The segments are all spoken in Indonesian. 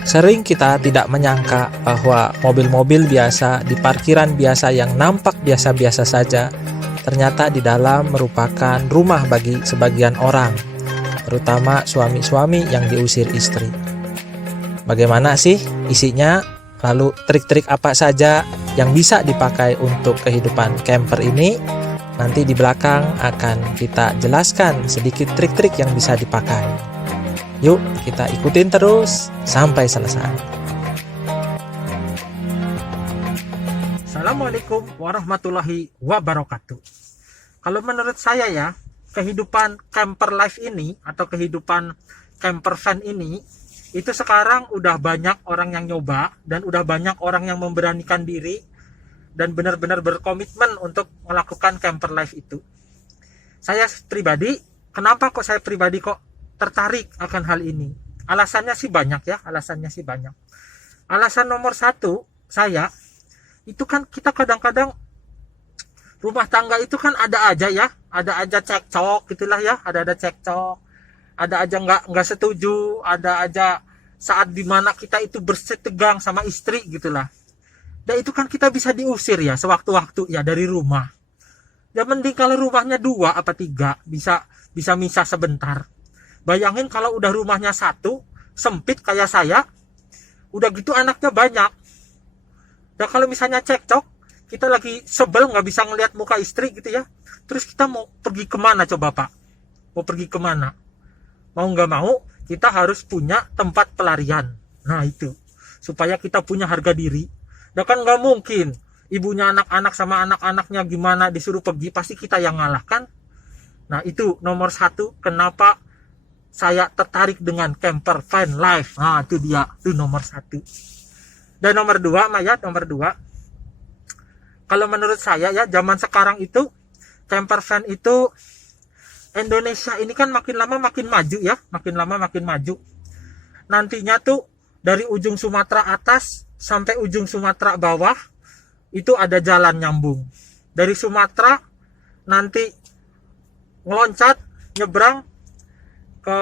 Sering kita tidak menyangka bahwa mobil-mobil biasa di parkiran biasa yang nampak biasa-biasa saja, ternyata di dalam merupakan rumah bagi sebagian orang, terutama suami-suami yang diusir istri. Bagaimana sih isinya? Lalu trik-trik apa saja yang bisa dipakai untuk kehidupan camper ini? Nanti di belakang akan kita jelaskan sedikit trik-trik yang bisa dipakai. Yuk kita ikutin terus sampai selesai. Assalamualaikum warahmatullahi wabarakatuh. Kalau menurut saya ya, kehidupan camper life ini atau kehidupan camper van ini, itu sekarang udah banyak orang yang nyoba dan udah banyak orang yang memberanikan diri dan benar-benar berkomitmen untuk melakukan camper life itu. Saya pribadi, kenapa kok saya pribadi kok tertarik akan hal ini? Alasannya sih banyak ya, Alasan nomor satu, saya, itu kan kita kadang-kadang rumah tangga itu kan ada aja cekcok gitulah ya, ada cekcok, ada aja nggak setuju, ada aja saat dimana kita itu bersetegang sama istri gitulah. Dan itu kan kita bisa diusir ya sewaktu-waktu ya dari rumah. Ya mending kalau rumahnya 2 apa 3 bisa misah sebentar. Bayangin kalau udah rumahnya 1 sempit kayak saya, udah gitu anaknya banyak. Dan kalau misalnya cekcok, kita lagi sebel nggak bisa ngelihat muka istri gitu ya, terus kita mau pergi kemana coba Pak? Mau pergi kemana? Mau nggak mau kita harus punya tempat pelarian. Nah itu, supaya kita punya harga diri. Dan kan nggak mungkin ibunya anak-anak sama anak-anaknya gimana disuruh pergi, pasti kita yang ngalah kan? Nah itu nomor 1 kenapa saya tertarik dengan camper van life. Nah itu dia, itu nomor 1. Dan nomor 2 nomor 2, kalau menurut saya ya, zaman sekarang itu camper van itu, Indonesia ini kan makin lama makin maju ya, nantinya tuh dari ujung Sumatera atas sampai ujung Sumatera bawah itu ada jalan nyambung. Dari Sumatera nanti ngeloncat nyebrang ke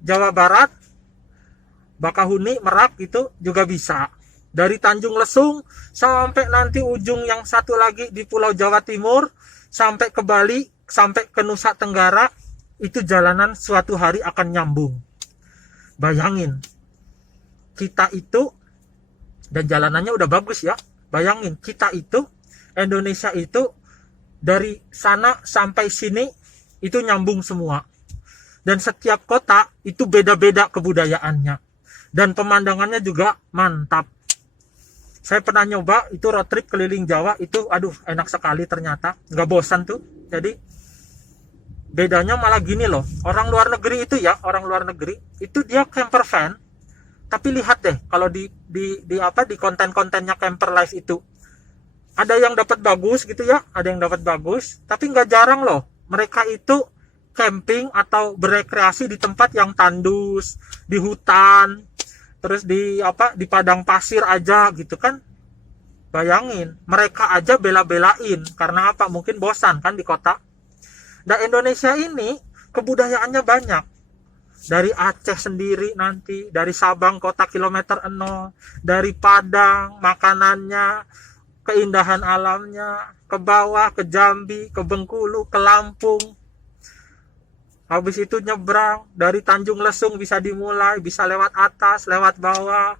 Jawa Barat, Bakahuni, Merak itu juga bisa. Dari Tanjung Lesung sampai nanti ujung yang satu lagi di Pulau Jawa Timur, sampai ke Bali, sampai ke Nusa Tenggara, itu jalanan suatu hari akan nyambung. Bayangin, kita itu, dan jalanannya udah bagus ya, bayangin kita itu, Indonesia itu, dari sana sampai sini, itu nyambung semua. Dan setiap kota itu beda-beda kebudayaannya. Dan pemandangannya juga mantap. Saya pernah nyoba itu road trip keliling Jawa, itu aduh enak sekali ternyata. Nggak bosan tuh. Jadi bedanya malah gini loh. Orang luar negeri itu ya, itu dia camper van. Tapi lihat deh kalau di konten-kontennya camper life itu. Ada yang dapat bagus gitu ya, tapi nggak jarang loh. Mereka itu camping atau berekreasi di tempat yang tandus, di hutan, terus di padang pasir aja gitu kan. Bayangin, mereka aja bela-belain karena apa? Mungkin bosan kan di kota. Dan Indonesia ini kebudayaannya banyak. Dari Aceh sendiri nanti, dari Sabang kota kilometer 0, dari Padang makanannya, keindahan alamnya, ke bawah ke Jambi, ke Bengkulu, ke Lampung. Habis itu nyebrang dari Tanjung Lesung bisa dimulai, bisa lewat atas, lewat bawah.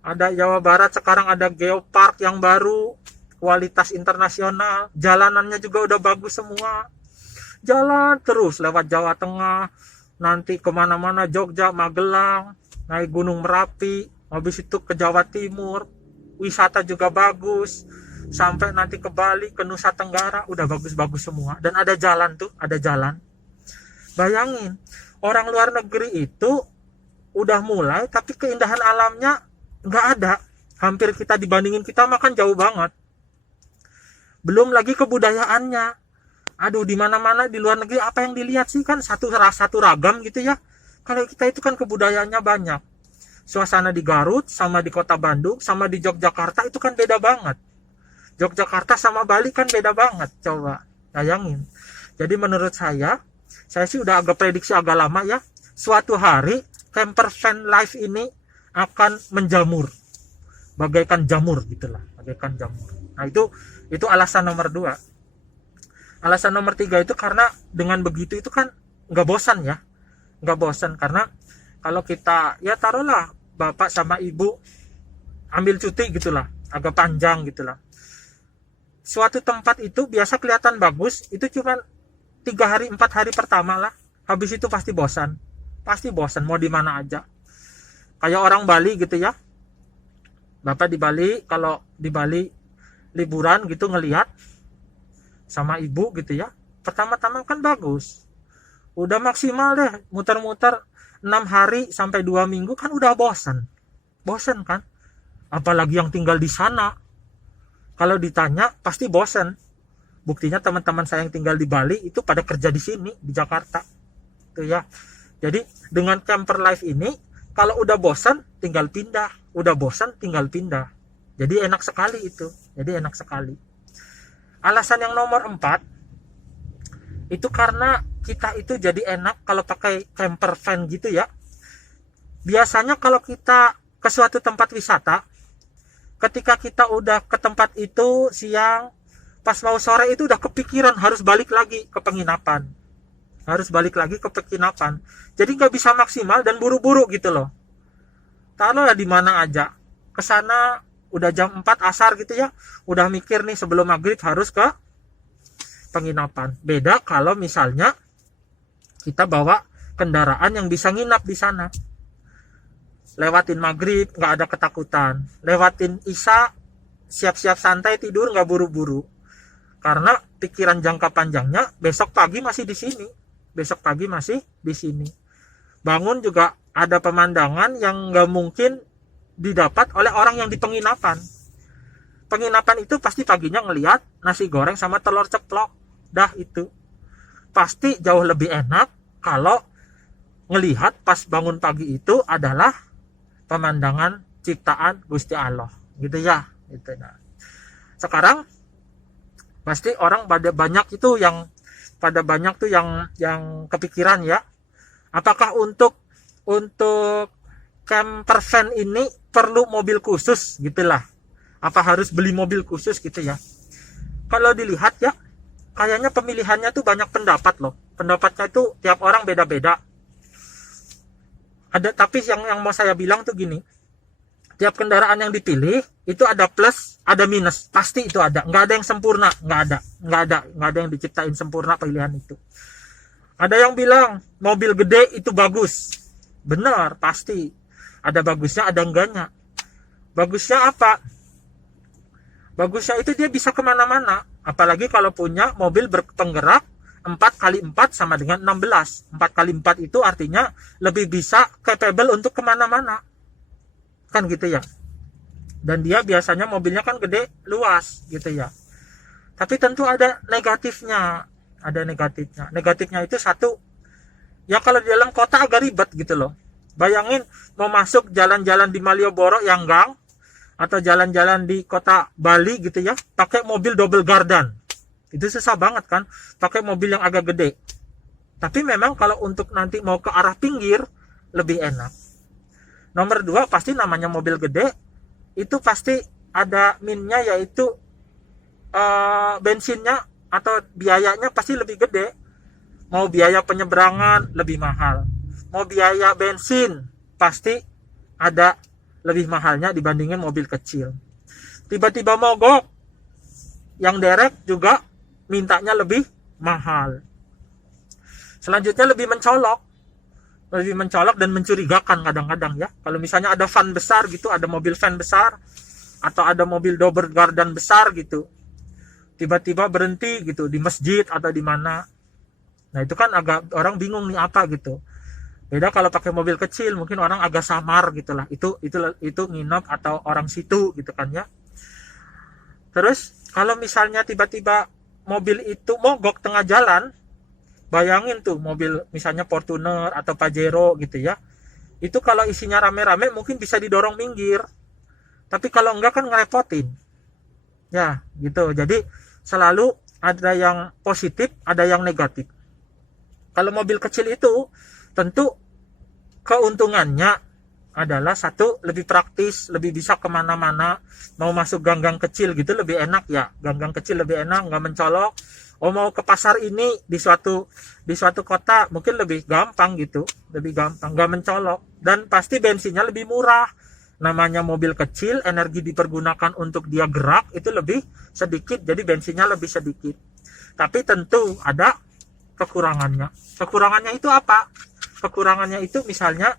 Ada Jawa Barat, sekarang ada Geopark yang baru, kualitas internasional. Jalanannya juga udah bagus semua. Jalan terus lewat Jawa Tengah, nanti kemana-mana Jogja, Magelang, naik Gunung Merapi. Habis itu ke Jawa Timur, wisata juga bagus. Sampai nanti ke Bali, ke Nusa Tenggara, udah bagus-bagus semua. Dan ada jalan tuh, ada jalan. Bayangin, orang luar negeri itu udah mulai, tapi keindahan alamnya nggak ada. Hampir kita dibandingin kita makan jauh banget. Belum lagi kebudayaannya. Aduh, di mana-mana di luar negeri apa yang dilihat sih kan satu ragam gitu ya. Kalau kita itu kan kebudayaannya banyak. Suasana di Garut sama di kota Bandung sama di Yogyakarta itu kan beda banget. Yogyakarta sama Bali kan beda banget. Coba bayangin. Jadi menurut saya sih udah agak prediksi agak lama ya, suatu hari camper van life ini akan menjamur bagaikan jamur gitulah, bagaikan jamur. Nah, itu alasan nomor 2. Alasan nomor 3 itu karena dengan begitu itu kan nggak bosan ya, nggak bosan. Karena kalau kita ya taruhlah bapak sama ibu ambil cuti gitulah, agak panjang gitulah, suatu tempat itu biasa kelihatan bagus itu cuma 3 hari 4 hari pertama lah, habis itu pasti bosan mau di mana aja. Kayak orang Bali gitu ya, bapak di Bali, kalau di Bali liburan gitu ngelihat sama ibu gitu ya, pertama-tama kan bagus, udah maksimal deh muter-muter 6 hari sampai 2 minggu kan udah bosan kan, apalagi yang tinggal di sana. Kalau ditanya pasti bosan. Buktinya teman-teman saya yang tinggal di Bali itu pada kerja di sini di Jakarta tuh ya. Jadi dengan camper life ini kalau udah bosan tinggal pindah, udah bosan tinggal pindah. Jadi enak sekali itu. Jadi enak sekali. Alasan yang nomor 4 itu karena kita itu jadi enak kalau pakai camper van gitu ya. Biasanya kalau kita ke suatu tempat wisata, ketika kita udah ke tempat itu siang, pas mau sore itu udah kepikiran harus balik lagi ke penginapan. Jadi nggak bisa maksimal dan buru-buru gitu loh. Taruhlah di mana aja, kesana udah jam 4 asar gitu ya, udah mikir nih sebelum maghrib harus ke penginapan. Beda kalau misalnya kita bawa kendaraan yang bisa nginap di sana. Lewatin maghrib nggak ada ketakutan, lewatin isya siap-siap santai tidur nggak buru-buru. Karena pikiran jangka panjangnya besok pagi masih di sini. Bangun juga ada pemandangan yang nggak mungkin didapat oleh orang yang di penginapan. Penginapan itu pasti paginya ngelihat nasi goreng sama telur ceplok. Dah itu. Pasti jauh lebih enak kalau ngelihat pas bangun pagi itu adalah pemandangan ciptaan Gusti Allah. Gitu ya. Gitu. Nah, sekarang pasti orang pada banyak tuh yang kepikiran ya, apakah untuk camper van ini perlu mobil khusus gitulah, apa harus beli mobil khusus gitu ya. Kalau dilihat ya, kayaknya pemilihannya tuh banyak pendapat loh, pendapatnya itu tiap orang beda-beda. Tapi yang mau saya bilang tuh gini, tiap kendaraan yang dipilih itu ada plus, ada minus, pasti itu ada. Nggak ada yang sempurna, nggak ada yang diciptain sempurna pilihan itu. Ada yang bilang mobil gede itu bagus, benar, pasti ada bagusnya, ada enggaknya. Bagusnya apa? Bagusnya itu dia bisa kemana-mana, apalagi kalau punya mobil berpenggerak 4x4 sama dengan 16. 4x4 itu artinya lebih bisa capable untuk kemana-mana. Kan gitu ya. Dan dia biasanya mobilnya kan gede, luas gitu ya. Tapi tentu ada negatifnya. Negatifnya itu satu, ya kalau di dalam kota agak ribet gitu loh. Bayangin mau masuk jalan-jalan di Malioboro yang gang, atau jalan-jalan di kota Bali gitu ya, pakai mobil double gardan. Itu susah banget kan, pakai mobil yang agak gede. Tapi memang kalau untuk nanti mau ke arah pinggir, lebih enak. Nomor 2, pasti namanya mobil gede, itu pasti ada minnya, yaitu bensinnya atau biayanya pasti lebih gede. Mau biaya penyeberangan lebih mahal, mau biaya bensin pasti ada lebih mahalnya dibandingin mobil kecil. Tiba-tiba mogok, yang derek juga mintanya lebih mahal. Selanjutnya lebih mencolok dan mencurigakan kadang-kadang ya. Kalau misalnya ada van besar gitu, ada mobil van besar atau ada mobil double gardan besar gitu, tiba-tiba berhenti gitu di masjid atau di mana. Nah, itu kan agak orang bingung nih apa gitu. Beda kalau pakai mobil kecil, mungkin orang agak samar gitulah. Itu nginep atau orang situ gitu kan ya. Terus kalau misalnya tiba-tiba mobil itu mogok tengah jalan, bayangin tuh mobil misalnya Fortuner atau Pajero gitu ya. Itu kalau isinya rame-rame mungkin bisa didorong minggir. Tapi kalau enggak kan ngerepotin. Ya, gitu. Jadi selalu ada yang positif, ada yang negatif. Kalau mobil kecil itu tentu keuntungannya adalah satu, lebih praktis, lebih bisa kemana-mana. Mau masuk gang-gang kecil gitu lebih enak ya, gang-gang kecil lebih enak, nggak mencolok. Oh mau ke pasar ini di suatu kota mungkin lebih gampang gitu, lebih gampang, nggak mencolok, dan pasti bensinnya lebih murah. Namanya mobil kecil, energi dipergunakan untuk dia gerak itu lebih sedikit, jadi bensinnya lebih sedikit. Tapi tentu ada kekurangannya. Kekurangannya itu apa? Kekurangannya itu misalnya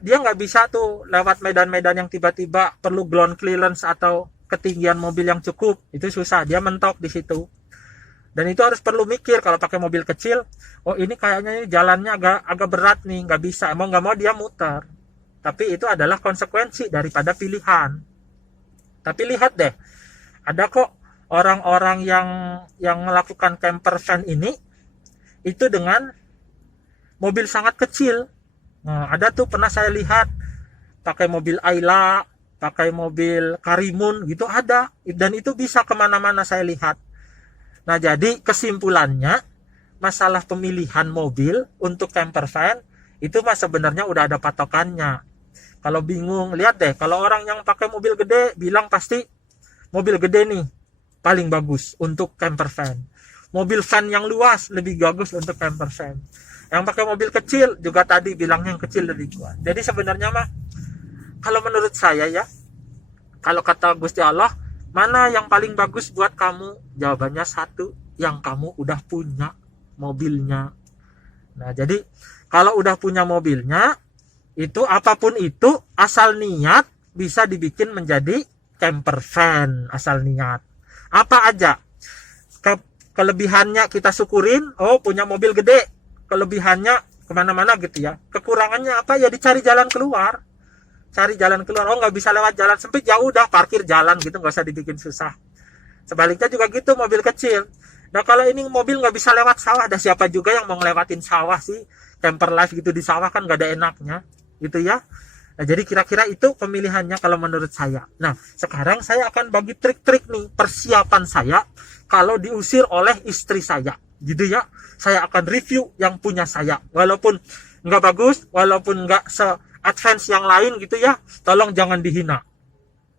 dia nggak bisa tuh lewat medan-medan yang tiba-tiba perlu ground clearance atau ketinggian mobil yang cukup, itu susah, dia mentok di situ. Dan itu harus perlu mikir kalau pakai mobil kecil, oh ini kayaknya ini jalannya agak berat nih, nggak bisa, mau nggak mau dia muter. Tapi itu adalah konsekuensi daripada pilihan. Tapi lihat deh, ada kok orang-orang yang melakukan camper van ini itu dengan mobil sangat kecil. Nah, ada tuh pernah saya lihat pakai mobil Ayla, pakai mobil Karimun gitu ada, dan itu bisa kemana-mana saya lihat. Nah jadi kesimpulannya, masalah pemilihan mobil untuk camper van itu mah sebenarnya udah ada patokannya. Kalau bingung, lihat deh, kalau orang yang pakai mobil gede bilang pasti mobil gede nih paling bagus untuk camper van. Mobil van yang luas lebih bagus untuk camper van. Yang pakai mobil kecil juga tadi bilang yang kecil lebih kuat. Jadi sebenarnya mah kalau menurut saya ya, kalau kata Gusti Allah, mana yang paling bagus buat kamu? Jawabannya satu, yang kamu udah punya mobilnya. Nah jadi kalau udah punya mobilnya, itu apapun itu asal niat bisa dibikin menjadi camper van, asal niat. Apa aja kelebihannya kita syukurin, oh punya mobil gede, kelebihannya kemana-mana gitu ya. Kekurangannya apa ya, dicari jalan keluar, cari jalan keluar. Oh nggak bisa lewat jalan sempit, ya udah parkir jalan gitu, nggak usah dibikin susah. Sebaliknya juga gitu mobil kecil. Nah kalau ini mobil nggak bisa lewat sawah, ada siapa juga yang mau ngelewatin sawah sih, camper life gitu di sawah kan nggak ada enaknya gitu ya. Nah, jadi kira-kira itu pemilihannya kalau menurut saya. Nah, sekarang saya akan bagi trik-trik nih, persiapan saya kalau diusir oleh istri saya, gitu ya. Saya akan review yang punya saya, walaupun nggak bagus, walaupun nggak se-advance yang lain gitu ya, tolong jangan dihina.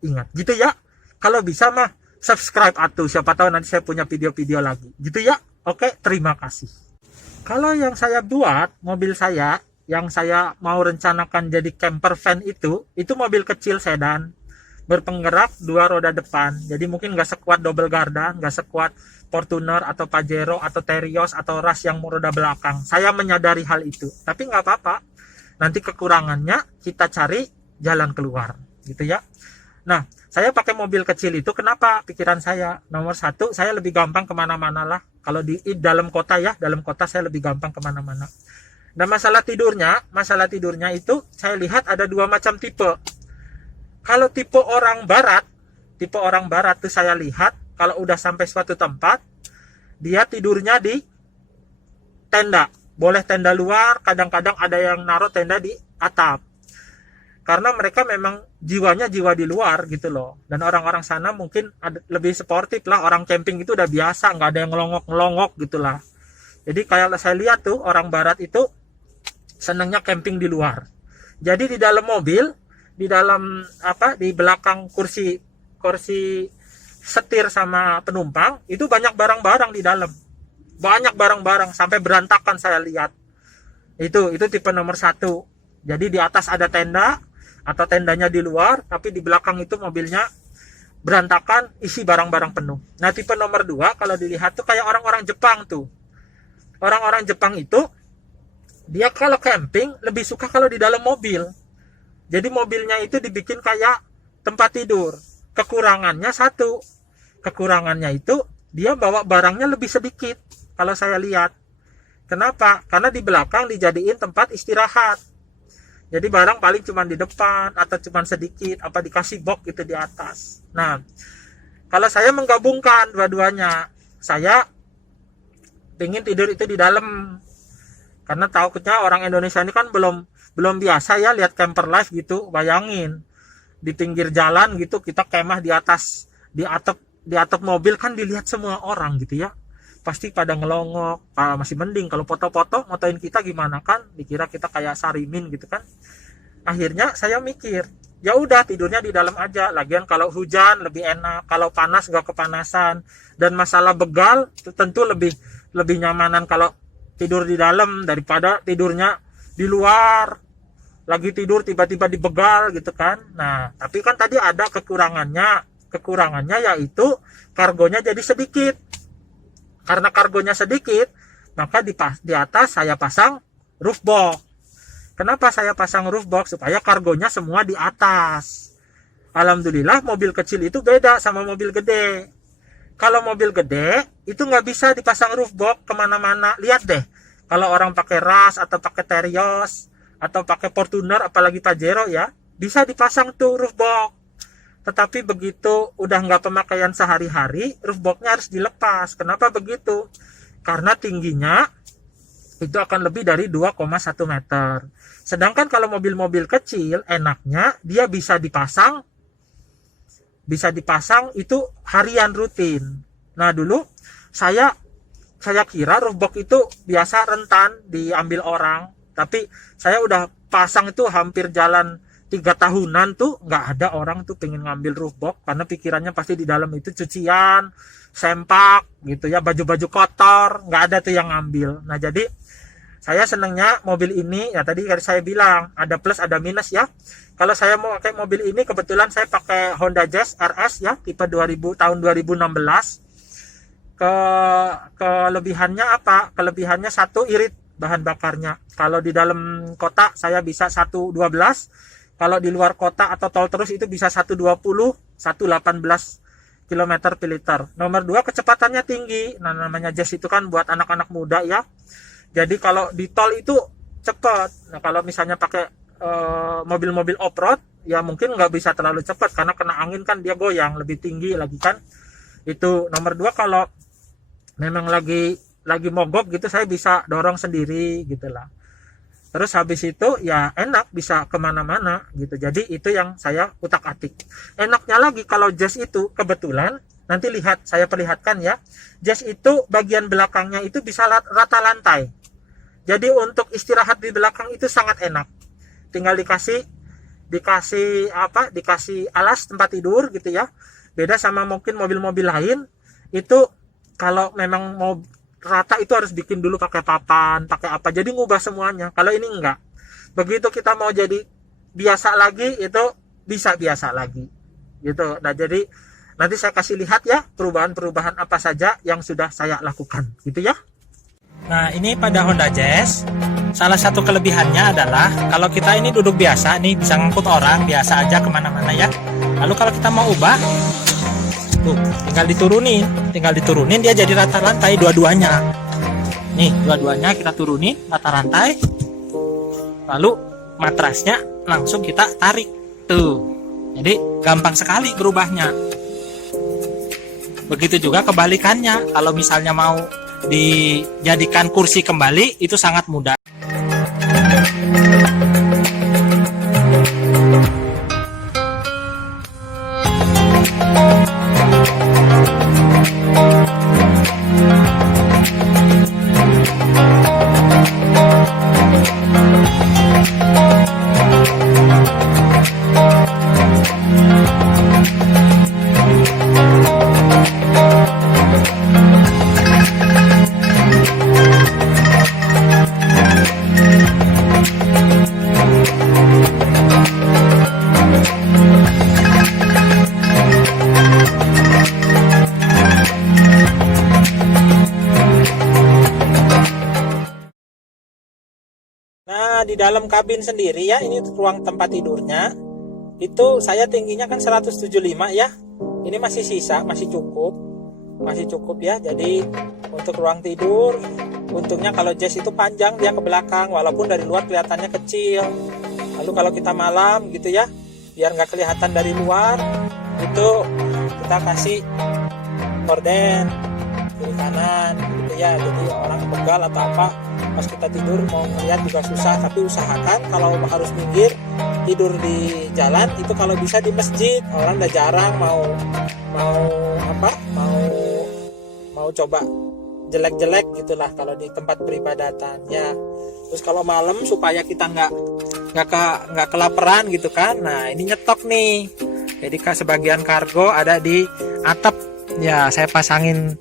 Ingat, gitu ya. Kalau bisa mah, subscribe atuh, siapa tahu nanti saya punya video-video lagi, gitu ya. Oke, terima kasih. Kalau yang saya buat, mobil saya, yang saya mau rencanakan jadi camper van itu mobil kecil sedan berpenggerak 2 roda depan. Jadi mungkin nggak sekuat double garda, nggak sekuat Fortuner atau Pajero atau Terios atau Rush yang roda belakang. Saya menyadari hal itu, tapi nggak apa-apa. Nanti kekurangannya kita cari jalan keluar, gitu ya. Nah, saya pakai mobil kecil itu kenapa? Pikiran saya nomor satu, saya lebih gampang kemana-mana lah. Kalau di dalam kota ya, dalam kota saya lebih gampang kemana-mana. Nah masalah tidurnya itu saya lihat ada 2 macam tipe. Kalau tipe orang barat tuh saya lihat kalau udah sampai suatu tempat, dia tidurnya di tenda. Boleh tenda luar, kadang-kadang ada yang naruh tenda di atap. Karena mereka memang jiwanya jiwa di luar gitu loh. Dan orang-orang sana mungkin lebih sportif lah, orang camping itu udah biasa, nggak ada yang ngelongok-ngelongok gitu lah. Jadi kayak saya lihat tuh orang barat itu senangnya camping di luar. Jadi di dalam mobil, di belakang kursi setir sama penumpang itu banyak barang-barang di dalam. Banyak barang-barang sampai berantakan saya lihat. Itu tipe nomor 1. Jadi di atas ada tenda atau tendanya di luar, tapi di belakang itu mobilnya berantakan, isi barang-barang penuh. Nah, tipe nomor 2 kalau dilihat tuh kayak orang-orang Jepang tuh. Orang-orang Jepang itu dia kalau camping lebih suka kalau di dalam mobil. Jadi mobilnya itu dibikin kayak tempat tidur. Kekurangannya satu. Kekurangannya itu dia bawa barangnya lebih sedikit kalau saya lihat. Kenapa? Karena di belakang dijadiin tempat istirahat. Jadi barang paling cuma di depan atau cuma sedikit, apa dikasih box gitu di atas. Nah, kalau saya menggabungkan dua-duanya, saya pengen tidur itu di dalam. Karena takutnya orang Indonesia ini kan belum biasa ya lihat camper life gitu. Bayangin di pinggir jalan gitu kita kemah di atap mobil kan dilihat semua orang gitu ya. Pasti pada ngelongok. Masih mending kalau foto-foto motoin kita gimana kan, dikira kita kayak Sarimin gitu kan. Akhirnya saya mikir, ya udah tidurnya di dalam aja. Lagian kalau hujan lebih enak, kalau panas gak kepanasan. Dan masalah begal tentu lebih nyamanan kalau tidur di dalam daripada tidurnya di luar. Lagi tidur tiba-tiba dibegal gitu kan. Nah, tapi kan tadi ada kekurangannya. Kekurangannya yaitu kargonya jadi sedikit. Karena kargonya sedikit, maka di atas saya pasang roof box. Kenapa saya pasang roof box? Supaya kargonya semua di atas. Alhamdulillah mobil kecil itu beda sama mobil gede. Kalau mobil gede itu nggak bisa dipasang roof box kemana-mana. Lihat deh, kalau orang pakai Rush atau pakai Terios atau pakai Fortuner, apalagi Pajero ya, bisa dipasang tuh roof box. Tetapi begitu udah nggak pemakaian sehari-hari, roof box-nya harus dilepas. Kenapa begitu? Karena tingginya itu akan lebih dari 2,1 meter. Sedangkan kalau mobil-mobil kecil, enaknya dia bisa dipasang itu harian rutin. Nah dulu saya kira roof box itu biasa rentan diambil orang, tapi saya udah pasang itu hampir jalan 3 tahunan tuh nggak ada orang tuh pengen ngambil roof box, karena pikirannya pasti di dalam itu cucian, sempak gitu ya, baju-baju kotor, nggak ada tuh yang ngambil. Nah jadi saya senangnya mobil ini ya, tadi saya bilang ada plus ada minus ya. Kalau saya mau pakai mobil ini, kebetulan saya pakai Honda Jazz RS ya, tipe 2000 tahun 2016. Kelebihannya apa? Kelebihannya satu, irit bahan bakarnya. Kalau di dalam kota saya bisa 112. Kalau di luar kota atau tol terus itu bisa 120, 118 km per liter. Nomor 2, kecepatannya tinggi. Nah, namanya Jazz itu kan buat anak-anak muda ya. Jadi kalau di tol itu cepat. Nah, kalau misalnya pakai mobil-mobil off-road, ya mungkin nggak bisa terlalu cepat karena kena angin kan dia goyang, lebih tinggi lagi kan. Itu nomor 2, kalau memang lagi mogok gitu saya bisa dorong sendiri gitulah. Terus habis itu ya enak, bisa kemana-mana gitu. Jadi itu yang saya utak-atik. Enaknya lagi kalau Jazz itu kebetulan, nanti lihat, saya perlihatkan ya. Jazz itu bagian belakangnya itu bisa rata lantai. Jadi untuk istirahat di belakang itu sangat enak. Tinggal dikasih alas tempat tidur gitu ya. Beda sama mungkin mobil-mobil lain, itu kalau memang mau rata itu harus bikin dulu pakai papan, pakai apa, jadi ngubah semuanya. Kalau ini enggak, begitu kita mau jadi biasa lagi itu bisa biasa lagi gitu. Nah jadi nanti saya kasih lihat ya perubahan-perubahan apa saja yang sudah saya lakukan gitu ya. Nah ini pada Honda Jazz, salah satu kelebihannya adalah kalau kita ini duduk biasa nih, bisa ngangkut orang biasa aja kemana-mana ya. Lalu kalau kita mau ubah tuh, tinggal diturunin dia jadi rata lantai dua-duanya. Nih, dua-duanya kita turunin rata rantai. Lalu matrasnya langsung kita tarik. Tuh. Jadi gampang sekali berubahnya. Begitu juga kebalikannya. Kalau misalnya mau dijadikan kursi kembali, itu sangat mudah. Nah, di dalam kabin sendiri ya, ini ruang tempat tidurnya. Itu saya tingginya kan 175 ya. Ini masih sisa, masih cukup. Masih cukup ya. Jadi untuk ruang tidur, untungnya kalau Jazz itu panjang dia ke belakang, walaupun dari luar kelihatannya kecil. Lalu kalau kita malam gitu ya, biar nggak kelihatan dari luar, itu kita kasih gorden kiri kanan gitu ya. Jadi orang begal atau apa, pas kita tidur mau melihat juga susah. Tapi usahakan kalau harus minggir tidur di jalan itu kalau bisa di masjid. Orang udah jarang mau coba jelek-jelek gitulah kalau di tempat peribadatan ya. Terus kalau malam supaya kita nggak nggak kelaparan gitu kan. Nah ini nyetok nih, jadi sebagian kargo ada di atap ya, saya pasangin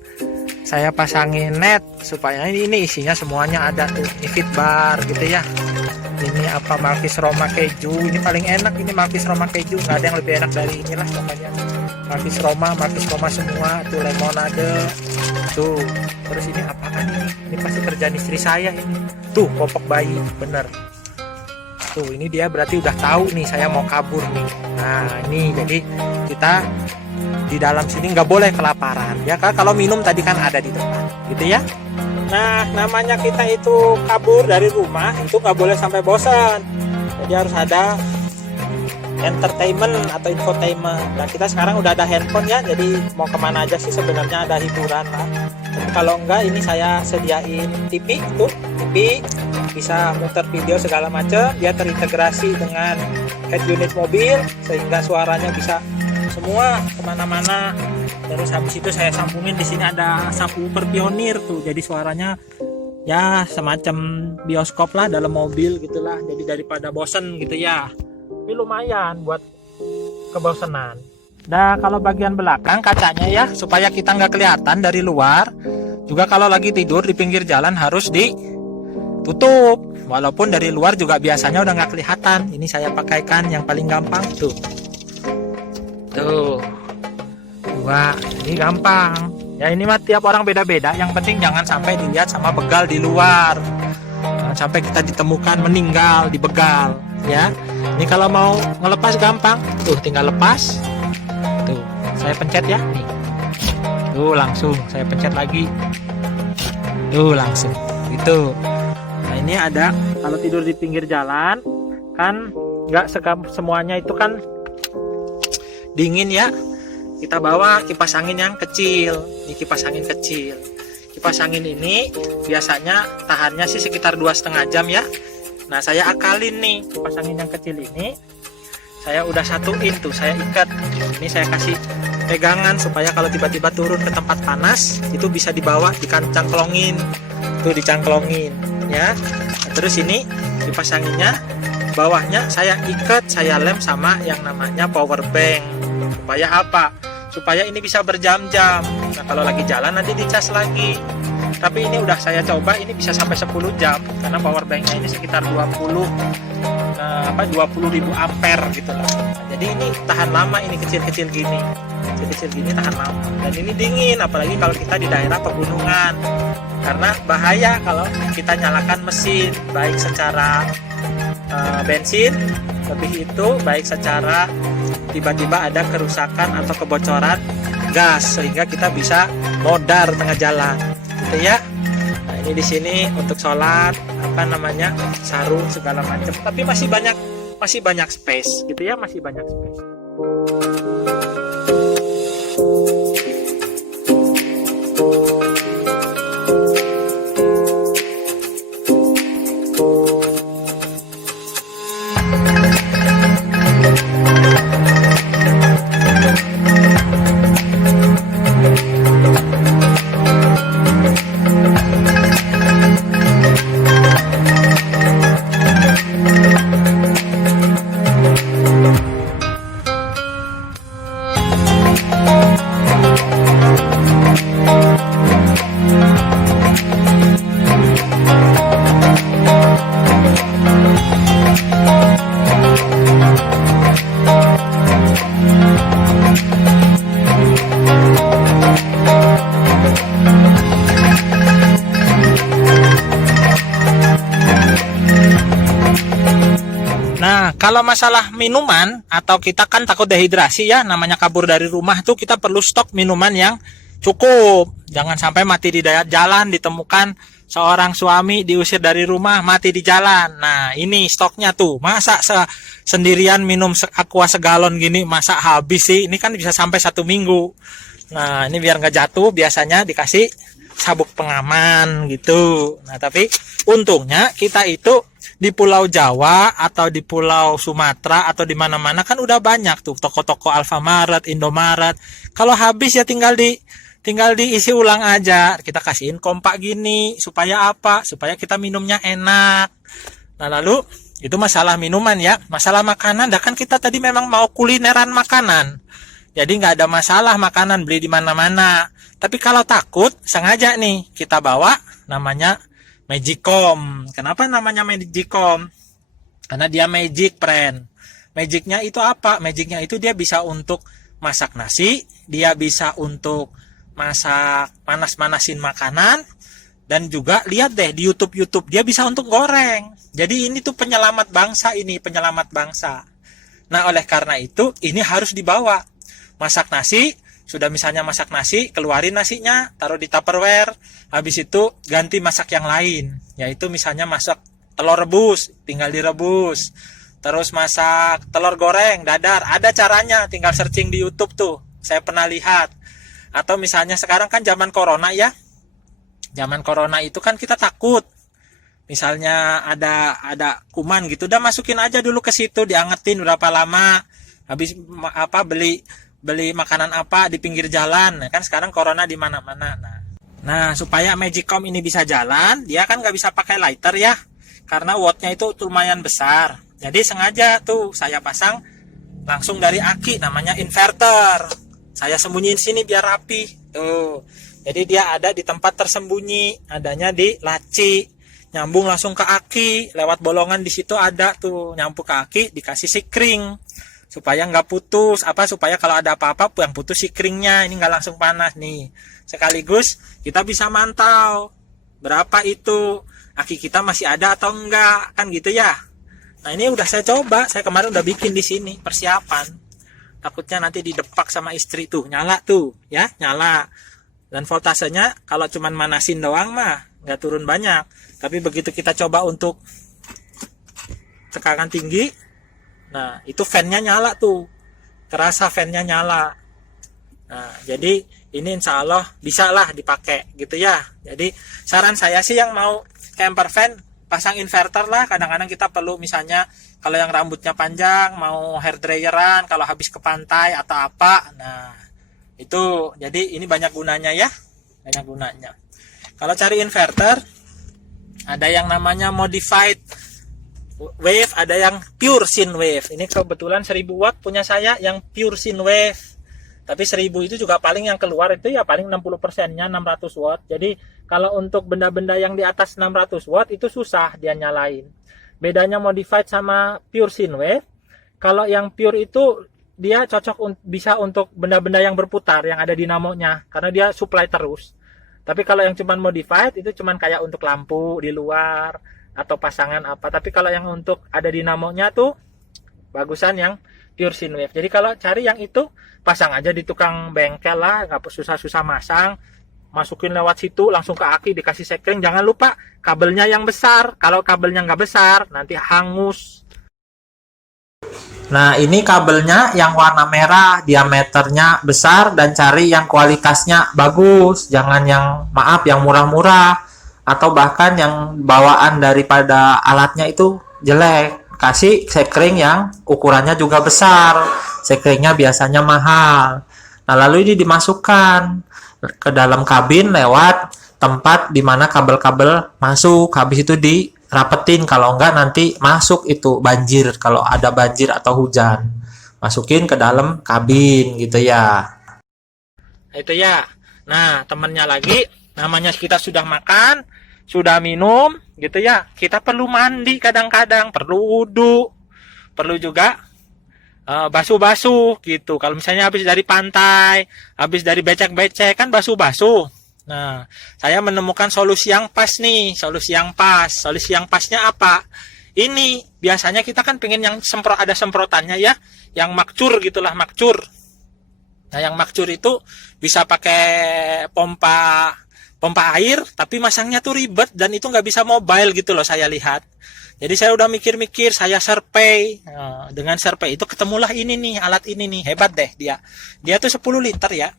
net supaya ini isinya semuanya ada tuh. Ini fit bar gitu ya. Ini apa, Malkis Roma keju, ini paling enak, ini Malkis Roma keju, nggak ada yang lebih enak dari inilah pokoknya. Malkis Roma semua tuh, lemonade tuh. Terus ini apaan ini pasti kerjaan istri saya ini tuh, popok bayi bener tuh. Ini dia berarti udah tahu nih saya mau kabur nih. Nah ini jadi kita di dalam sini nggak boleh kelaparan ya kan. Kalau minum tadi kan ada di depan gitu ya. Nah namanya kita itu kabur dari rumah itu nggak boleh sampai bosan, jadi harus ada entertainment atau infotainment. Nah kita sekarang udah ada handphone ya, jadi mau kemana aja sih sebenarnya ada hiburan lah. Tapi kalau enggak, ini saya sediain TV tuh, TV bisa muter video segala macam, dia terintegrasi dengan head unit mobil sehingga suaranya bisa semua kemana-mana. Terus habis itu saya sambungin di sini ada subwoofer Pioneer tuh, jadi suaranya ya semacam bioskop lah dalam mobil gitulah. Jadi daripada bosen gitu ya, tapi lumayan buat kebosanan. Nah kalau bagian belakang kacanya ya, supaya kita nggak kelihatan dari luar. Juga kalau lagi tidur di pinggir jalan harus ditutup, walaupun dari luar juga biasanya udah nggak kelihatan. Ini saya pakaikan yang paling gampang tuh. Tuh, dua, ini gampang. Ya ini mah tiap orang beda-beda. Yang penting jangan sampai dilihat sama begal di luar. Jangan sampai kita ditemukan meninggal di begal. Ya, ini kalau mau ngelepas gampang. Tuh, tinggal lepas. Tuh, saya pencet ya. Nih. Tuh langsung, saya pencet lagi. Tuh langsung. Gitu. Nah ini ada kalau tidur di pinggir jalan kan nggak semuanya itu kan dingin ya, kita bawa kipas angin yang kecil. Ini kipas angin kecil. Kipas angin ini biasanya tahannya sih sekitar 2,5 jam ya. Nah saya akalin nih, kipas angin yang kecil ini saya udah satuin tuh, saya ikat. Ini saya kasih pegangan supaya kalau tiba-tiba turun ke tempat panas itu bisa dibawa, dicangklongin tuh, dicangklongin ya. Nah, terus ini kipas anginnya bawahnya saya ikat, saya lem sama yang namanya power bank. Supaya apa? Supaya ini bisa berjam-jam. Nah kalau lagi jalan nanti dicas lagi. Tapi ini udah saya coba, ini bisa sampai 10 jam karena power banknya ini sekitar 20.000 ampere gitu lah. Nah, jadi ini tahan lama, ini kecil-kecil gini. Kecil-kecil gini tahan lama. Dan ini dingin, apalagi kalau kita di daerah pegunungan. Karena bahaya kalau kita nyalakan mesin, baik secara bensin, lebih itu baik secara tiba-tiba ada kerusakan atau kebocoran gas sehingga kita bisa modar tengah jalan gitu ya. Nah ini di sini untuk sholat apa namanya sarung segala macam, tapi masih banyak space gitu ya, masih banyak space. Kalau masalah minuman atau kita kan takut dehidrasi ya, namanya kabur dari rumah tuh kita perlu stok minuman yang cukup. Jangan sampai mati di jalan, ditemukan seorang suami diusir dari rumah mati di jalan. Nah ini stoknya tuh, masa sendirian minum aqua segalon gini masa habis sih? Ini kan bisa sampai 1 minggu. Nah ini biar nggak jatuh biasanya dikasih sabuk pengaman gitu. Nah tapi untungnya kita itu di Pulau Jawa atau di Pulau Sumatera atau di mana-mana kan udah banyak tuh toko-toko Alfamaret, Indomaret. Kalau habis ya tinggal diisi ulang aja. Kita kasihin kompak gini supaya apa? Supaya kita minumnya enak. Nah lalu Itu masalah minuman ya. Masalah makanan, dah kan kita tadi memang mau kulineran makanan. Jadi nggak ada masalah makanan beli di mana-mana. Tapi kalau takut, sengaja nih kita bawa namanya Magicom. Kenapa namanya Magicom? Karena dia magic, friend. Magicnya itu apa? Magicnya itu dia bisa untuk masak nasi, dia bisa untuk masak panas-manasin makanan, dan juga lihat deh di YouTube dia bisa untuk goreng. Jadi ini tuh penyelamat bangsa ini, penyelamat bangsa. Nah, oleh karena itu ini harus dibawa. Masak nasi, sudah misalnya masak nasi, keluarin nasinya, taruh di Tupperware, habis itu ganti masak yang lain, yaitu misalnya masak telur rebus, tinggal direbus. Terus masak telur goreng, dadar, ada caranya, tinggal searching di YouTube tuh. Saya pernah lihat. Atau misalnya sekarang kan zaman corona ya. Zaman corona itu kan kita takut. Misalnya ada kuman gitu, udah masukin aja dulu ke situ, diangetin berapa lama. Habis beli makanan apa di pinggir jalan. Nah, kan sekarang corona di mana-mana. Nah, supaya Magicom ini bisa jalan, dia kan nggak bisa pakai lighter ya. Karena wattnya itu lumayan besar. Jadi sengaja tuh saya pasang langsung dari aki, namanya inverter. Saya sembunyiin sini biar rapi. Tuh. Jadi dia ada di tempat tersembunyi, adanya di laci. Nyambung langsung ke aki, lewat bolongan di situ ada tuh, nyambung ke aki, dikasih sikring. Supaya nggak putus, supaya kalau ada apa-apa yang putus sikringnya, ini nggak langsung panas nih. Sekaligus kita bisa mantau berapa itu, aki kita masih ada atau enggak, kan gitu ya. Nah, ini udah saya coba, saya kemarin udah bikin di sini persiapan. Takutnya nanti didepak sama istri tuh, nyala tuh, ya, nyala. Dan voltasenya kalau cuman manasin doang mah nggak turun banyak. Tapi begitu kita coba untuk tekanan tinggi, nah itu fan-nya nyala tuh, terasa fan-nya nyala. Nah, jadi ini insya Allah bisa lah dipakai gitu ya. Jadi saran saya sih yang mau camper van pasang inverter lah. Kadang-kadang kita perlu misalnya kalau yang rambutnya panjang mau hair dryeran kalau habis ke pantai atau apa. Nah, itu jadi ini banyak gunanya ya, banyak gunanya. Kalau cari inverter ada yang namanya modified wave, ada yang pure sine wave. Ini kebetulan 1000 watt punya saya yang pure sine wave. Tapi 1000 itu juga paling yang keluar itu ya paling 60%-nya 600 watt. Jadi kalau untuk benda-benda yang di atas 600 watt itu susah dia nyalain. Bedanya modified sama pure sine wave, kalau yang pure itu dia cocok bisa untuk benda-benda yang berputar, yang ada dinamonya, karena dia supply terus. Tapi kalau yang cuman modified itu cuman kayak untuk lampu di luar atau pasangan apa. Tapi kalau yang untuk ada dinamonya tuh bagusan yang pure sine wave. Jadi kalau cari yang itu pasang aja di tukang bengkel lah, nggak susah-susah masang. Masukin lewat situ langsung ke aki, dikasih sekring. Jangan lupa kabelnya yang besar. Kalau kabelnya nggak besar nanti hangus. Nah, ini kabelnya yang warna merah, diameternya besar, dan cari yang kualitasnya bagus. Jangan yang, maaf, yang murah-murah. Atau bahkan yang bawaan daripada alatnya itu jelek. Kasih sekring yang ukurannya juga besar. Sekringnya biasanya mahal. Nah, lalu ini dimasukkan ke dalam kabin lewat tempat dimana kabel-kabel masuk. Habis itu dirapetin, kalau enggak nanti masuk itu banjir, kalau ada banjir atau hujan. Masukin ke dalam kabin gitu ya. Itu ya. Nah, temennya lagi, namanya kita sudah makan, sudah minum gitu ya. Kita perlu mandi kadang-kadang, perlu wudu, perlu juga basuh-basuh gitu. Kalau misalnya habis dari pantai, habis dari becek-becek kan basuh-basuh. Nah, saya menemukan solusi yang pas nih, solusi yang pas. Solusi yang pasnya apa? Ini biasanya kita kan pengen yang ada semprotannya ya, yang makcur gitulah, makcur. Nah, yang makcur itu bisa pakai pompa air, tapi masangnya tuh ribet dan itu nggak bisa mobile gitu loh saya lihat. Jadi saya udah mikir-mikir, saya survei. Nah, dengan survei itu ketemulah ini nih, alat ini nih, hebat deh dia. Dia tuh 10 liter ya.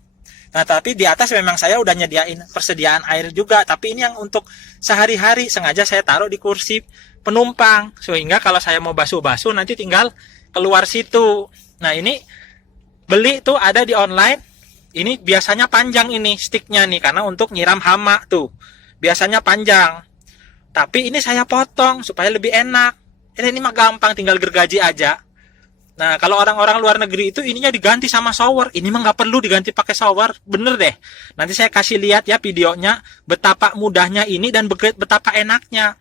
Nah, tapi di atas memang saya udah nyediain persediaan air juga, tapi ini yang untuk sehari-hari sengaja saya taruh di kursi penumpang, sehingga kalau saya mau basuh-basuh nanti tinggal keluar situ. Nah, ini beli tuh ada di online. Ini biasanya panjang ini sticknya nih, karena untuk nyiram hama tuh. Biasanya panjang. Tapi ini saya potong supaya lebih enak. Ini mah gampang, tinggal gergaji aja. Nah, kalau orang-orang luar negeri itu ininya diganti sama shower. Ini mah nggak perlu diganti pakai shower. Bener deh. Nanti saya kasih lihat ya videonya. Betapa mudahnya ini dan betapa enaknya.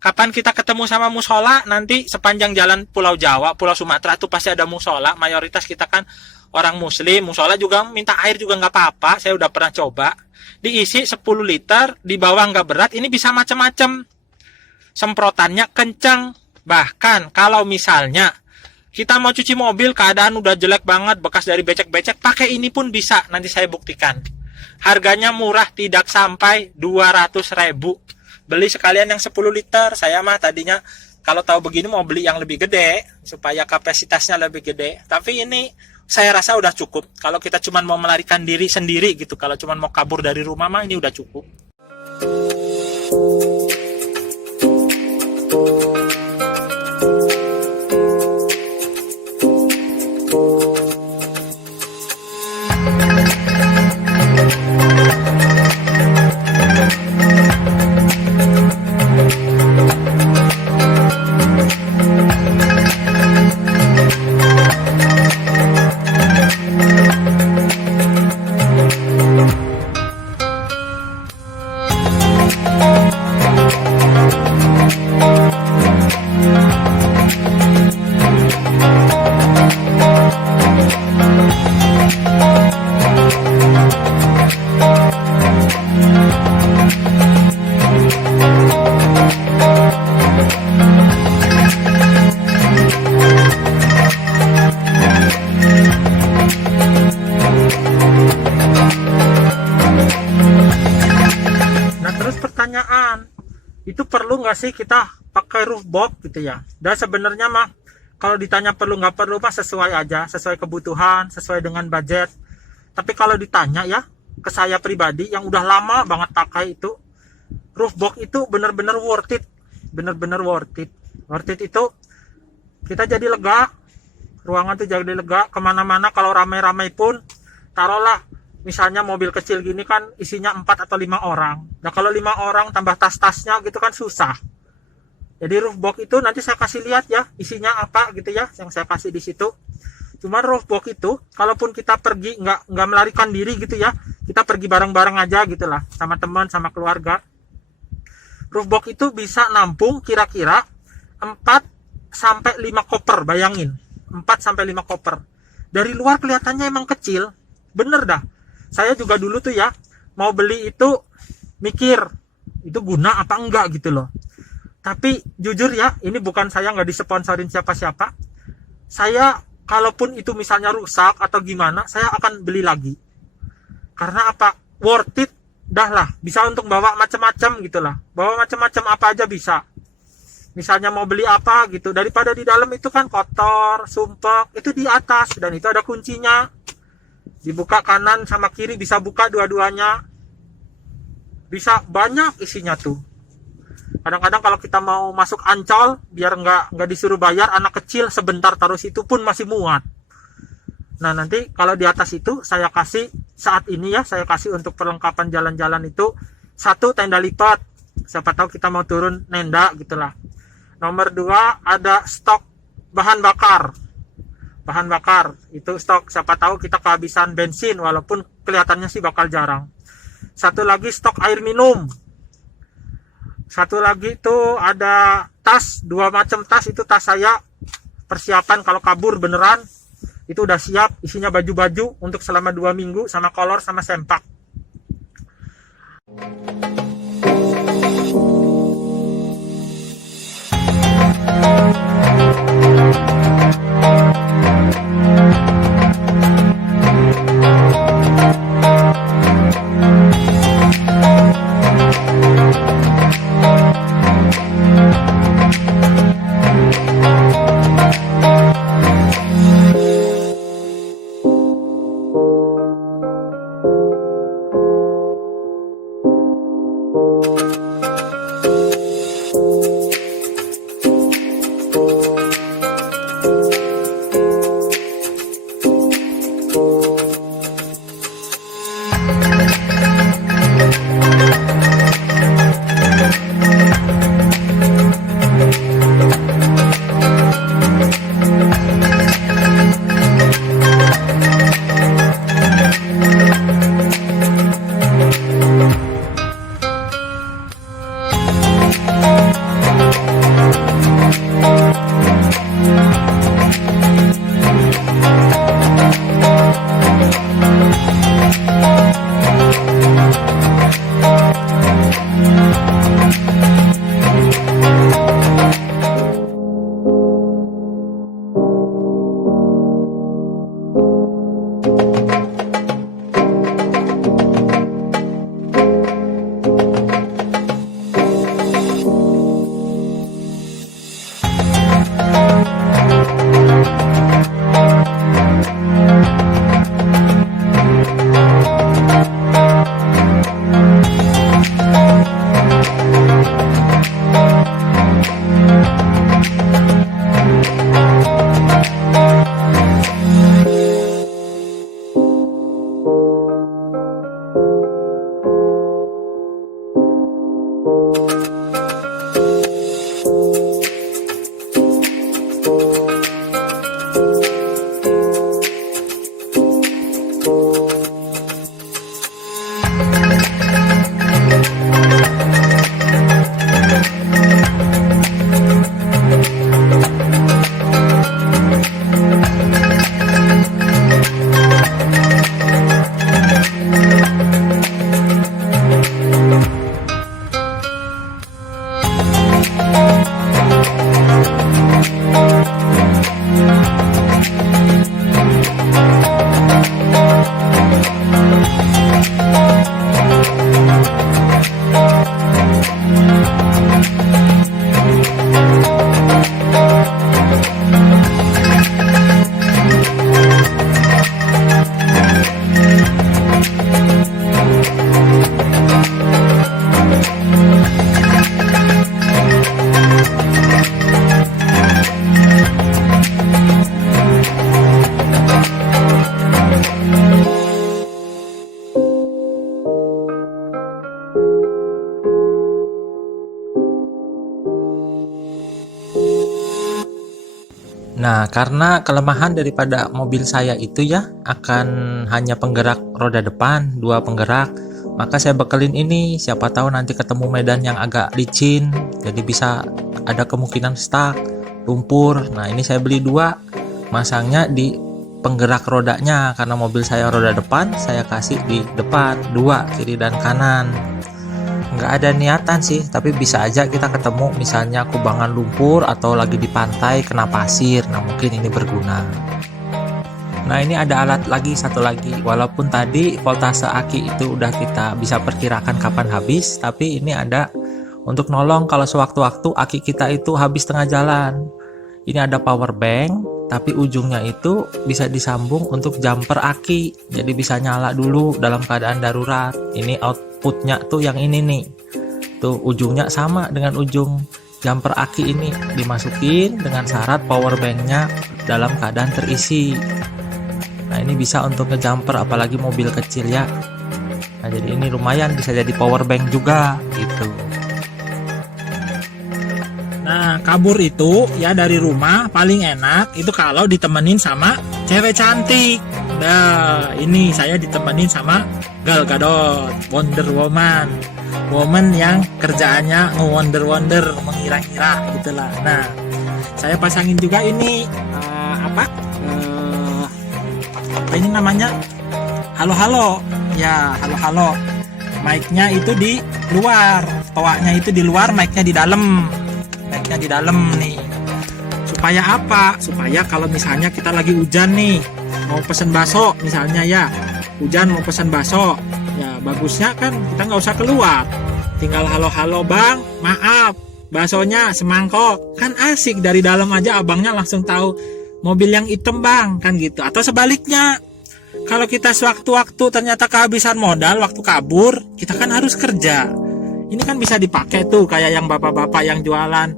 Kapan kita ketemu sama musola, nanti sepanjang jalan Pulau Jawa, Pulau Sumatera itu pasti ada musola. Mayoritas kita kan orang muslim. Musola juga minta air juga nggak apa-apa. Saya udah pernah coba. Diisi 10 liter, di bawah nggak berat. Ini bisa macam-macam. Semprotannya kencang. Bahkan kalau misalnya kita mau cuci mobil, keadaan udah jelek banget, bekas dari becek-becek, pakai ini pun bisa, nanti saya buktikan. Harganya murah, tidak sampai 200.000. Beli sekalian yang 10 liter, saya mah tadinya kalau tahu begini mau beli yang lebih gede, supaya kapasitasnya lebih gede. Tapi ini saya rasa udah cukup. Kalau kita cuma mau melarikan diri sendiri gitu, kalau cuma mau kabur dari rumah mah ini udah cukup. Itu perlu nggak sih kita pakai roof box gitu ya? Dan sebenarnya mah kalau ditanya perlu nggak perlu mah sesuai aja, sesuai kebutuhan, sesuai dengan budget. Tapi kalau ditanya ya ke saya pribadi yang udah lama banget pakai itu, roof box itu bener-bener worth it, bener-bener worth it. Worth it itu kita jadi lega, ruangan tuh jadi lega, kemana-mana kalau ramai-ramai pun, taruhlah misalnya mobil kecil gini kan isinya 4 atau 5 orang. Nah kalau 5 orang tambah tas-tasnya gitu kan susah. Jadi roof box itu nanti saya kasih lihat ya isinya apa gitu ya, yang saya kasih di situ. Cuman roof box itu kalaupun kita pergi nggak melarikan diri gitu ya, kita pergi bareng-bareng aja gitulah sama teman sama keluarga. Roof box itu bisa nampung kira-kira 4 sampai 5 koper, bayangin. 4 sampai 5 koper. Dari luar kelihatannya emang kecil, bener dah. Saya juga dulu tuh ya mau beli itu mikir itu guna apa enggak gitu loh. Tapi jujur ya, ini bukan saya nggak disponsorin siapa-siapa. Saya kalaupun itu misalnya rusak atau gimana, saya akan beli lagi. Karena apa? Worth it dah lah. Bisa untuk bawa macam-macam gitu lah. Bawa macam-macam apa aja bisa. Misalnya mau beli apa gitu, daripada di dalam itu kan kotor, sumpek, itu di atas dan itu ada kuncinya. Dibuka kanan sama kiri, bisa buka dua-duanya, bisa banyak isinya tuh. Kadang-kadang kalau kita mau masuk Ancol biar nggak disuruh bayar, anak kecil sebentar taruh situ pun masih muat. Nah nanti kalau di atas itu saya kasih saat ini ya, saya kasih untuk perlengkapan jalan-jalan itu 1 tenda lipat, siapa tahu kita mau turun nenda gitulah. Nomor 2 ada stok bahan bakar itu stok, siapa tahu kita kehabisan bensin walaupun kelihatannya sih bakal jarang. 1 lagi stok air minum. 1 lagi itu ada tas, 2 macam tas, itu tas saya persiapan kalau kabur beneran, itu udah siap, isinya baju-baju untuk selama 2 minggu sama kolor sama sempak. Nah, karena kelemahan daripada mobil saya itu ya akan hanya penggerak roda depan, 2 penggerak, maka saya bekelin ini, siapa tahu nanti ketemu medan yang agak licin, jadi bisa ada kemungkinan stuck, lumpur. Nah, ini saya beli 2, masangnya di penggerak rodanya, karena mobil saya roda depan, saya kasih di depan 2, kiri dan kanan. Nggak ada niatan sih, tapi bisa aja kita ketemu misalnya kubangan lumpur atau lagi di pantai kena pasir. Nah, mungkin ini berguna. Nah, ini ada alat lagi, satu lagi, walaupun tadi voltase aki itu udah kita bisa perkirakan kapan habis, tapi ini ada untuk nolong kalau sewaktu-waktu aki kita itu habis tengah jalan. Ini ada power bank, tapi ujungnya itu bisa disambung untuk jumper aki, jadi bisa nyala dulu dalam keadaan darurat. Ini outputnya tuh yang ini nih, tuh ujungnya sama dengan ujung jumper aki ini, dimasukin dengan syarat power banknya dalam keadaan terisi. Nah, ini bisa untuk ngejumper apalagi mobil kecil ya. Nah, jadi ini lumayan bisa jadi power bank juga gitu. Nah, kabur itu ya dari rumah paling enak itu kalau ditemenin sama cewek cantik. Nah, ini saya ditemenin sama Gal Gadot, Wonder Woman. Woman yang kerjaannya nge-wonder-wonder, mengira-ngira gitulah. Nah, saya pasangin juga ini apa ini namanya halo-halo. Ya, halo-halo. Mic-nya itu di luar, toanya itu di luar, mic-nya di dalam. Mic-nya di dalam nih. Supaya apa? Supaya kalau misalnya kita lagi hujan nih, mau pesen bakso misalnya ya, hujan mau pesen bakso, ya bagusnya kan kita nggak usah keluar, tinggal halo-halo bang, maaf baksonya semangkok, kan asik dari dalam aja abangnya langsung tahu mobil yang hitam bang, kan gitu. Atau sebaliknya, kalau kita sewaktu-waktu ternyata kehabisan modal waktu kabur, kita kan harus kerja. Ini kan bisa dipakai tuh kayak yang bapak-bapak yang jualan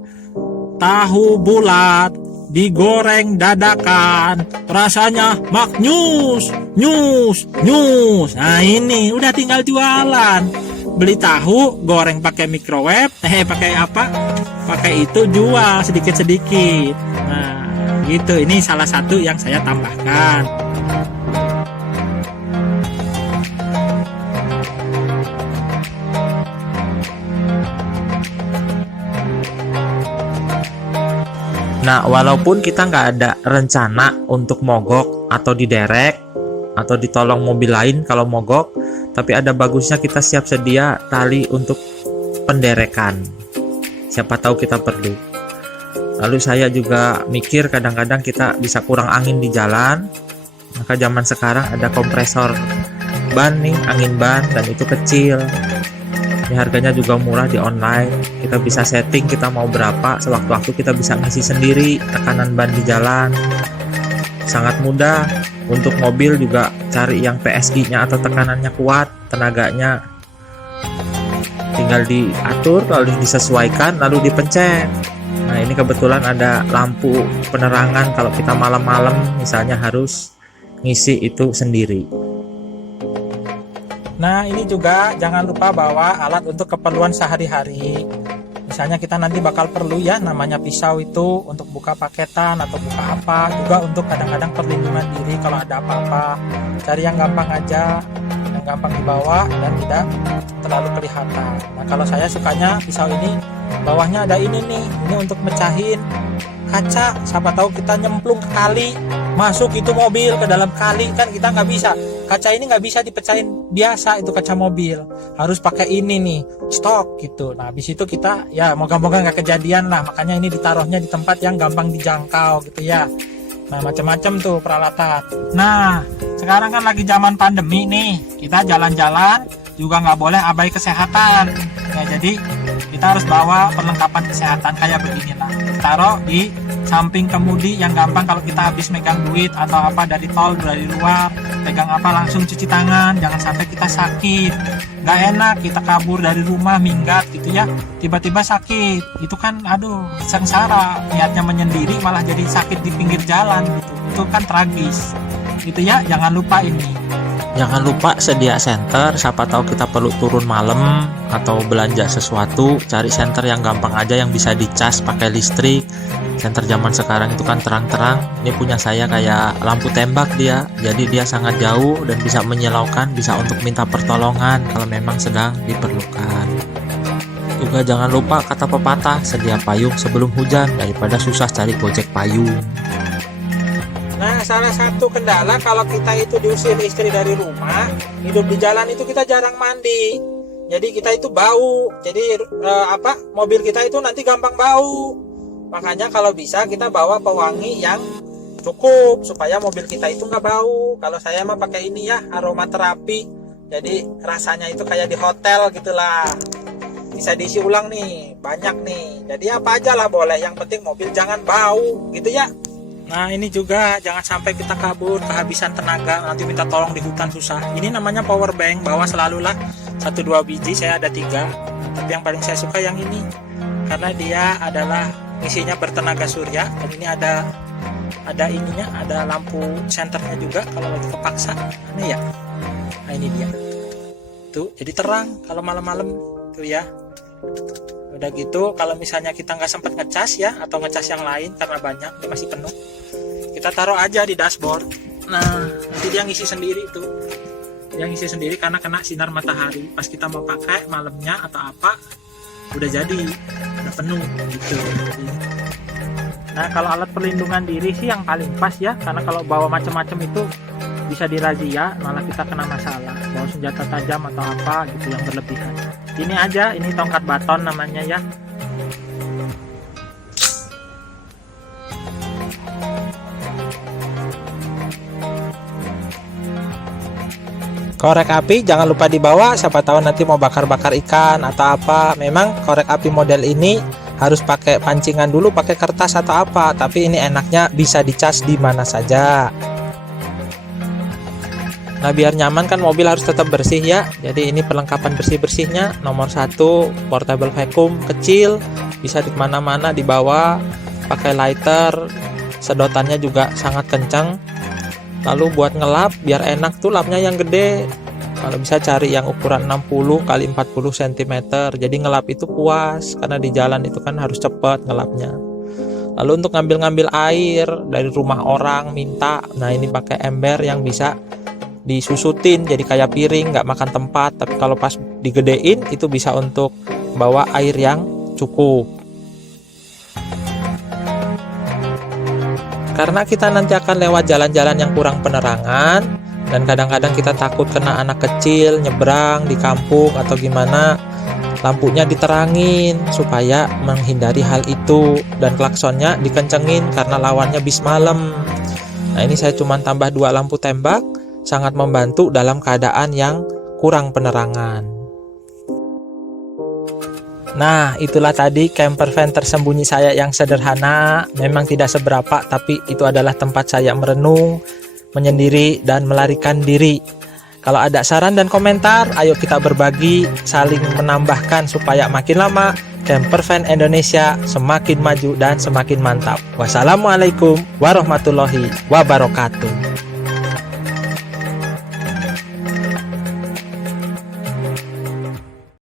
tahu bulat digoreng dadakan, rasanya maknyus, nyus, nyus. Nah, ini udah tinggal jualan. Beli tahu, goreng pakai microwave, pakai apa? Pakai itu jual sedikit-sedikit. Nah, gitu. Ini salah satu yang saya tambahkan. Nah, walaupun kita nggak ada rencana untuk mogok atau diderek atau ditolong mobil lain kalau mogok, tapi ada bagusnya kita siap sedia tali untuk penderekan. Siapa tahu kita perlu. Lalu saya juga mikir kadang-kadang kita bisa kurang angin di jalan, maka zaman sekarang ada kompresor ban nih, angin ban, dan itu kecil. Ini harganya juga murah di online. Kita bisa setting kita mau berapa, sewaktu-waktu kita bisa ngisi sendiri tekanan ban di jalan. Sangat mudah. Untuk mobil juga cari yang PSI-nya atau tekanannya kuat, tenaganya tinggal diatur, lalu disesuaikan, lalu dipencet. Nah, ini kebetulan ada lampu penerangan kalau kita malam-malam misalnya harus ngisi itu sendiri. Nah, ini juga jangan lupa bawa alat untuk keperluan sehari-hari. misalnya kita nanti bakal perlu ya namanya pisau itu untuk buka paketan atau buka apa, juga untuk kadang-kadang perlindungan diri kalau ada apa-apa. Cari yang gampang aja, yang gampang dibawa dan tidak terlalu kelihatan. Nah kalau saya sukanya pisau ini bawahnya ada ini nih, ini untuk mecahin kaca. Siapa tahu kita nyemplung ke kali, masuk itu mobil ke dalam kali, kan kita nggak bisa. Kaca ini nggak bisa dipecahin biasa, itu kaca mobil, harus pakai ini nih, stok gitu. Nah habis itu kita ya moga-moga nggak kejadian lah, makanya ini ditaruhnya di tempat yang gampang dijangkau gitu ya. Nah macam-macam tuh peralatan. Nah sekarang kan lagi zaman pandemi nih, kita jalan-jalan juga nggak boleh abai kesehatan ya, jadi kita harus bawa perlengkapan kesehatan kayak beginilah, taruh di samping kemudi yang gampang kalau kita habis megang duit atau apa dari tol, dari luar, pegang apa langsung cuci tangan, jangan sampai kita sakit. Nggak enak kita kabur dari rumah minggat gitu ya, tiba-tiba sakit, itu kan aduh sengsara, niatnya menyendiri malah jadi sakit di pinggir jalan gitu, itu kan tragis gitu ya. Jangan lupa ini. Jangan lupa sedia senter, siapa tahu kita perlu turun malam atau belanja sesuatu, cari senter yang gampang aja yang bisa dicas pakai listrik. Senter zaman sekarang itu kan terang-terang. Ini punya saya kayak lampu tembak dia, jadi dia sangat jauh dan bisa menyilaukan, bisa untuk minta pertolongan kalau memang sedang diperlukan. Juga jangan lupa kata pepatah, sedia payung sebelum hujan daripada susah cari gojek payung. Nah, salah satu kendala kalau kita itu diusir istri dari rumah, hidup di jalan itu kita jarang mandi. Jadi kita itu bau. Jadi mobil kita itu nanti gampang bau. Makanya kalau bisa kita bawa pewangi yang cukup supaya mobil kita itu nggak bau. Kalau saya mah pakai ini ya, aromaterapi. Jadi rasanya itu kayak di hotel gitulah. Bisa diisi ulang nih, banyak nih. Jadi apa aja lah boleh, yang penting mobil jangan bau gitu ya. Nah ini juga jangan sampai kita kabur kehabisan tenaga, nanti minta tolong di hutan susah. Ini namanya power bank, bawa selalulah 1-2 biji, saya ada 3. Tapi yang paling saya suka yang ini, karena dia adalah isinya bertenaga surya. Dan ini ada ininya, ada lampu senternya juga kalau lagi kepaksa. Mana ya? Nah ini dia. Tuh jadi terang kalau malam-malam tuh ya. Udah gitu kalau misalnya kita nggak sempat ngecas ya, atau ngecas yang lain karena banyak ini masih penuh, kita taruh aja di dashboard. Nah nanti dia ngisi sendiri tuh, dia ngisi sendiri karena kena sinar matahari. Pas kita mau pakai malamnya atau apa, udah jadi, udah penuh gitu. Nah kalau alat perlindungan diri sih yang paling pas ya, karena kalau bawa macam-macam itu bisa dirazia, malah kita kena masalah. Bawa senjata tajam atau apa gitu yang berlebihan. Ini aja, ini tongkat baton namanya ya. Korek api jangan lupa dibawa, siapa tahu nanti mau bakar-bakar ikan atau apa. Memang korek api model ini harus pakai pancingan dulu, pakai kertas atau apa, tapi ini enaknya bisa dicas di mana saja. Nah biar nyaman kan mobil harus tetap bersih ya. Jadi ini perlengkapan bersih-bersihnya. Nomor 1 portable vacuum kecil, bisa di mana-mana dibawa. Pakai lighter, sedotannya juga sangat kencang. Lalu buat ngelap biar enak tuh lapnya yang gede. Kalau bisa cari yang ukuran 60 x 40 cm. Jadi ngelap itu puas, karena di jalan itu kan harus cepat ngelapnya. Lalu untuk ngambil-ngambil air dari rumah orang minta. Nah ini pakai ember yang bisa disusutin jadi kayak piring, nggak makan tempat, tapi kalau pas digedein itu bisa untuk bawa air yang cukup. Karena kita nanti akan lewat jalan-jalan yang kurang penerangan, dan kadang-kadang kita takut kena anak kecil nyebrang di kampung atau gimana, lampunya diterangin supaya menghindari hal itu, dan klaksonnya dikencengin karena lawannya bis malam. Nah ini saya cuma tambah 2 lampu tembak, sangat membantu dalam keadaan yang kurang penerangan. Nah itulah tadi camper van tersembunyi saya yang sederhana. Memang tidak seberapa, tapi itu adalah tempat saya merenung, menyendiri, dan melarikan diri. Kalau ada saran dan komentar, ayo kita berbagi, saling menambahkan supaya makin lama camper van Indonesia semakin maju dan semakin mantap. Wassalamualaikum warahmatullahi wabarakatuh.